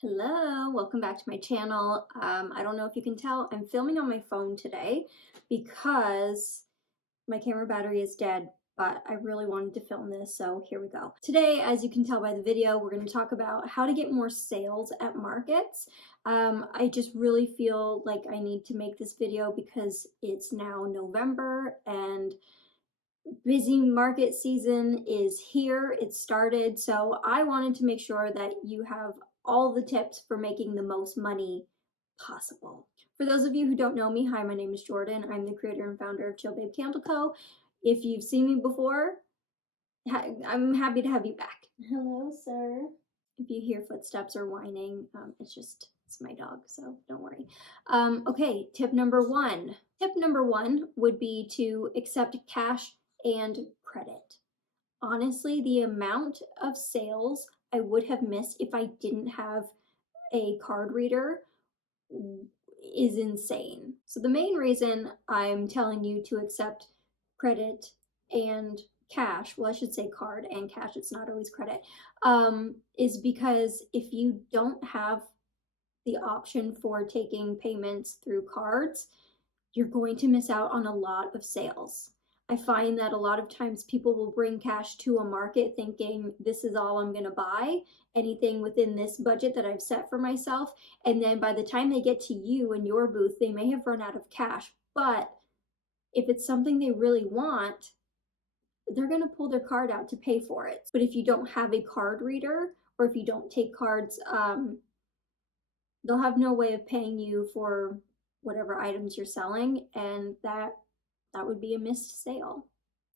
Hello, welcome back to my channel. I don't know if you can tell, I'm filming on my phone today because my camera battery is dead, but I really wanted to film this, so here we go. Today, as you can tell by the video, we're going to talk about how to get more sales at markets. I just really feel like I need to make this video because it's now November and busy market season is here. It started, so I wanted to make sure that you have all the tips for making the most money possible. For those of you who don't know me, hi, my name is Jordan. I'm the creator and founder of Chill Babe Candle Co. If you've seen me before, I'm happy to have you back. Hello, sir. If you hear footsteps or whining, it's my dog, so don't worry. Okay, tip number one. Tip number one would be to accept cash and credit. Honestly, the amount of sales I would have missed if I didn't have a card reader is insane. So the main reason I'm telling you to accept credit and cash, well, I should say card and cash, it's not always credit, is because if you don't have the option for taking payments through cards, you're going to miss out on a lot of sales. I find that a lot of times people will bring cash to a market thinking this is all I'm going to buy, anything within this budget that I've set for myself. And then by the time they get to you and your booth, they may have run out of cash. But if it's something they really want, they're going to pull their card out to pay for it. But if you don't have a card reader, or if you don't take cards, they'll have no way of paying you for whatever items you're selling, and that would be a missed sale.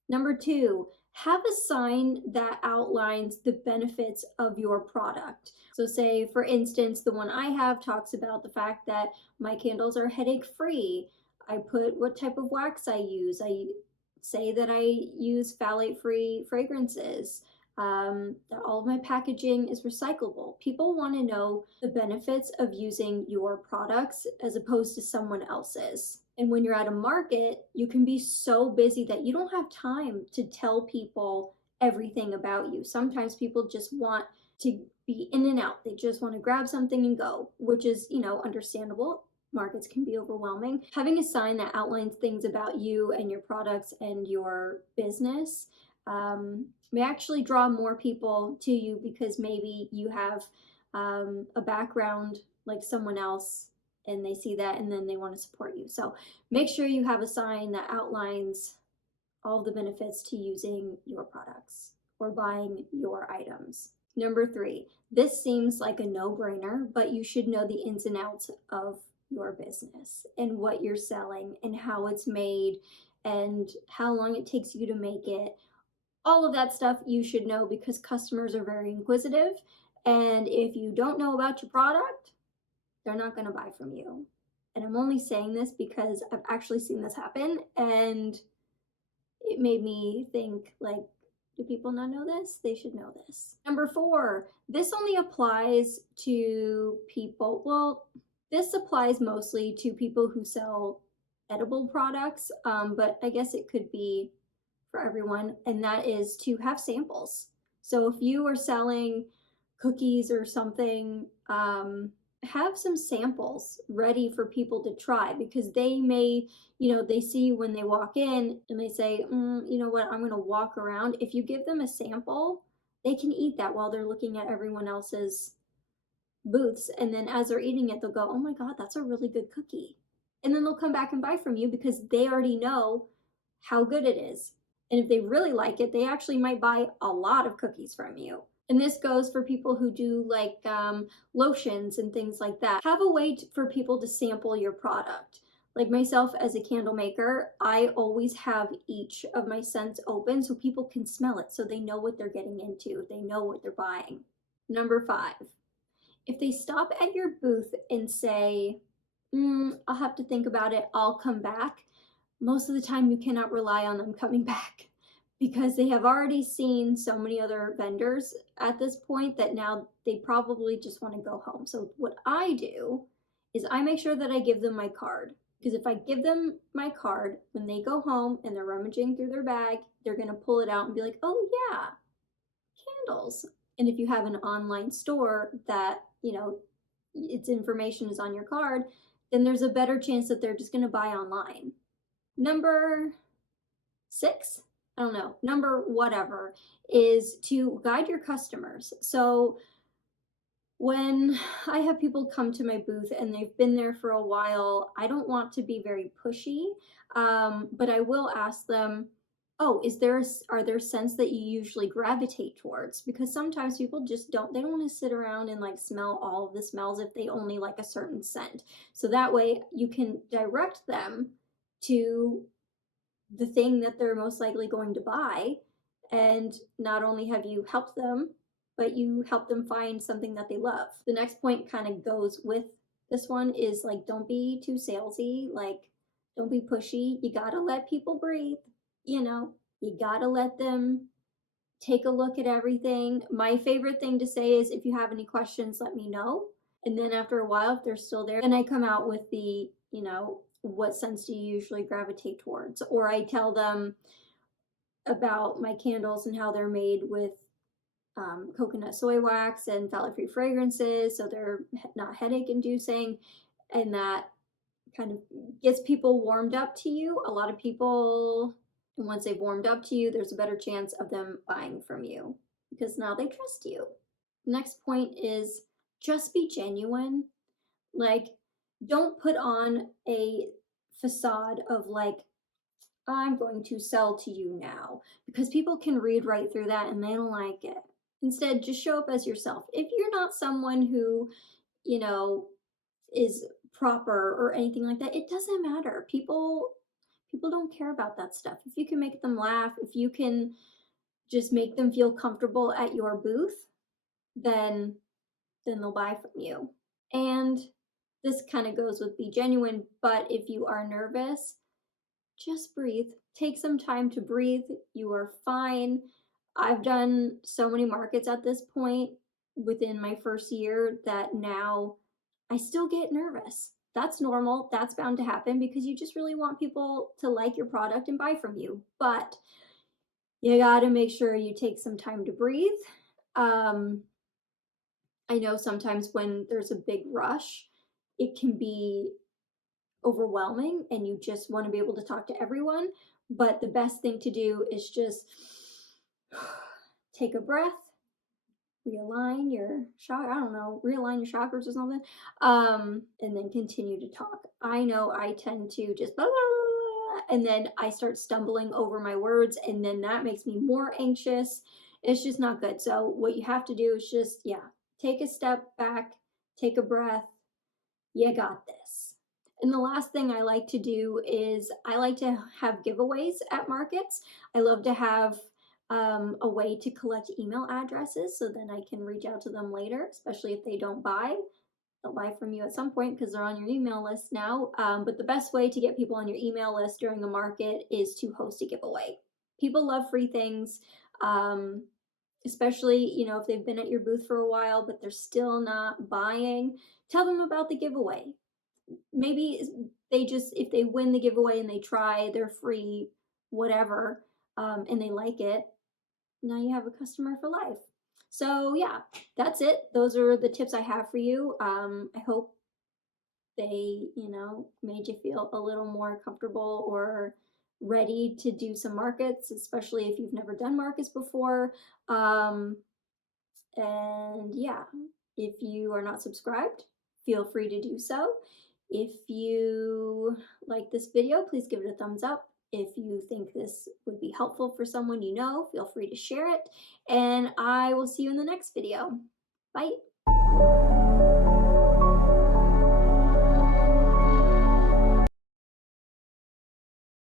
Number two, have a sign that outlines the benefits of your product. So say, for instance, the one I have talks about the fact that my candles are headache free. I put what type of wax I use. I say that I use phthalate free fragrances. That all of my packaging is recyclable. People want to know the benefits of using your products as opposed to someone else's. And when you're at a market, you can be so busy that you don't have time to tell people everything about you. Sometimes people just want to be in and out. They just want to grab something and go, which is, understandable. Markets can be overwhelming. Having a sign that outlines things about you and your products and your business may actually draw more people to you because maybe you have a background like someone else and they see that and then they want to support you. So make sure you have a sign that outlines all the benefits to using your products or buying your items. Number three, this seems like a no-brainer, but you should know the ins and outs of your business and what you're selling and how it's made and how long it takes you to make it. All of that stuff you should know because customers are very inquisitive, and if you don't know about your product, they're not going to buy from you. And I'm only saying this because I've actually seen this happen, and it made me think, like, do people not know this? They should know this. Number four, this only applies to people, well, this applies mostly to people who sell edible products, but I guess it could be for everyone, and that is to have samples. So if you are selling cookies or something, have some samples ready for people to try because they may, they see you when they walk in and they say, you know what, I'm going to walk around. If you give them a sample, they can eat that while they're looking at everyone else's booths. And then as they're eating it, they'll go, oh my God, that's a really good cookie. And then they'll come back and buy from you because they already know how good it is. And if they really like it, they actually might buy a lot of cookies from you. And this goes for people who do like lotions and things like that. Have a way for people to sample your product. Like myself as a candle maker, I always have each of my scents open so people can smell it so they know what they're getting into. They know what they're buying. Number five, if they stop at your booth and say, I'll have to think about it, I'll come back, most of the time you cannot rely on them coming back because they have already seen so many other vendors at this point that now they probably just want to go home. So what I do is I make sure that I give them my card, because if I give them my card, when they go home and they're rummaging through their bag, they're going to pull it out and be like, oh yeah, candles. And if you have an online store that, its information is on your card, then there's a better chance that they're just going to buy online. Number 6, I don't know, number whatever, is to guide your customers. So when I have people come to my booth and they've been there for a while, I don't want to be very pushy, but I will ask them, oh, are there scents that you usually gravitate towards? Because sometimes people just they don't want to sit around and like smell all of the smells if they only like a certain scent. So that way you can direct them to the thing that they're most likely going to buy. And not only have you helped them, but you help them find something that they love. The next point kind of goes with this one is like, don't be too salesy. Like, don't be pushy. You gotta let people breathe. You gotta let them take a look at everything. My favorite thing to say is, if you have any questions, let me know. And then after a while, if they're still there, then I come out with the, what scents do you usually gravitate towards? Or I tell them about my candles and how they're made with coconut soy wax and phthalate-free fragrances, so they're not headache inducing, and that kind of gets people warmed up to you. A lot of people, and once they've warmed up to you, there's a better chance of them buying from you because now they trust you. The next point is just be genuine. Like, don't put on a facade of like, I'm going to sell to you now, because people can read right through that and they don't like it. Instead, just show up as yourself. If you're not someone who, is proper or anything like that, it doesn't matter. People don't care about that stuff. If you can make them laugh, if you can just make them feel comfortable at your booth, then they'll buy from you. And this kind of goes with be genuine, but if you are nervous, just breathe. Take some time to breathe. You are fine. I've done so many markets at this point within my first year that now I still get nervous. That's normal. That's bound to happen because you just really want people to like your product and buy from you. But you got to make sure you take some time to breathe. I know sometimes when there's a big rush, it can be overwhelming and you just want to be able to talk to everyone. But the best thing to do is just take a breath, realign your realign your chakras or something, and then continue to talk. I know I tend to just blah, blah, blah, and then I start stumbling over my words, and then that makes me more anxious. It's just not good. So what you have to do is just, take a step back, take a breath. You got this. And the last thing I like to do is I like to have giveaways at markets. I love to have a way to collect email addresses so then I can reach out to them later, especially if they don't buy. They'll buy from you at some point because they're on your email list now. But the best way to get people on your email list during a market is to host a giveaway. People love free things, especially, if they've been at your booth for a while, but they're still not buying. Tell them about the giveaway. Maybe if they win the giveaway and they try their free whatever, and they like it, now you have a customer for life. So yeah, that's it. Those are the tips I have for you. I hope they, made you feel a little more comfortable or ready to do some markets, especially if you've never done markets before. And yeah, if you are not subscribed, feel free to do so. If you like this video, please give it a thumbs up. If you think this would be helpful for someone feel free to share it. And I will see you in the next video. Bye.